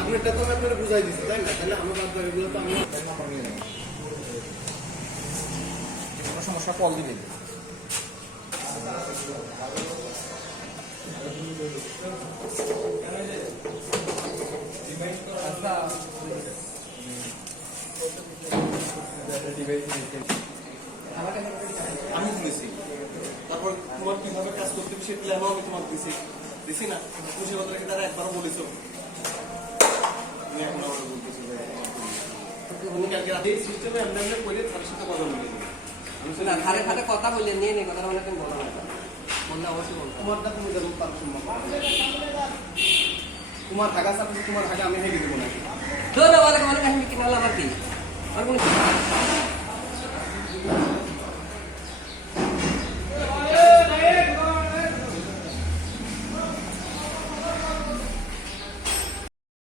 আপনারটা তো আপনারা বুঝাই দিচ্ছি তাই না? তাহলে আমরা বাদ এগুলো তো আমরা কোনো সমস্যা কল দিবেন। আমি বলেছি তারপর তোমার কিভাবে কাজ করতে হবে সেগুলো আমি তোমাকে দিছি না? খুশি কথা রেখে তারা একবারও বলেছ তুমি এখন আবার বলতেছো তুমি কালকে রাতে সিস্টেমে আমরা করে তার সাথে কথা বলি না ধারে খাটে কথা বললেন নিয়ে নেই কথা বলে তুমি বলো না বললে অবশ্যই বলবো তোমারটা তুমি দেবো তার সম্ভব তোমার ঢাকা সাথে তোমার ঢাকা আমি হেঁটে দেবো না ধরে বলে কাহিনী কিনাল আমার কি আর কোনো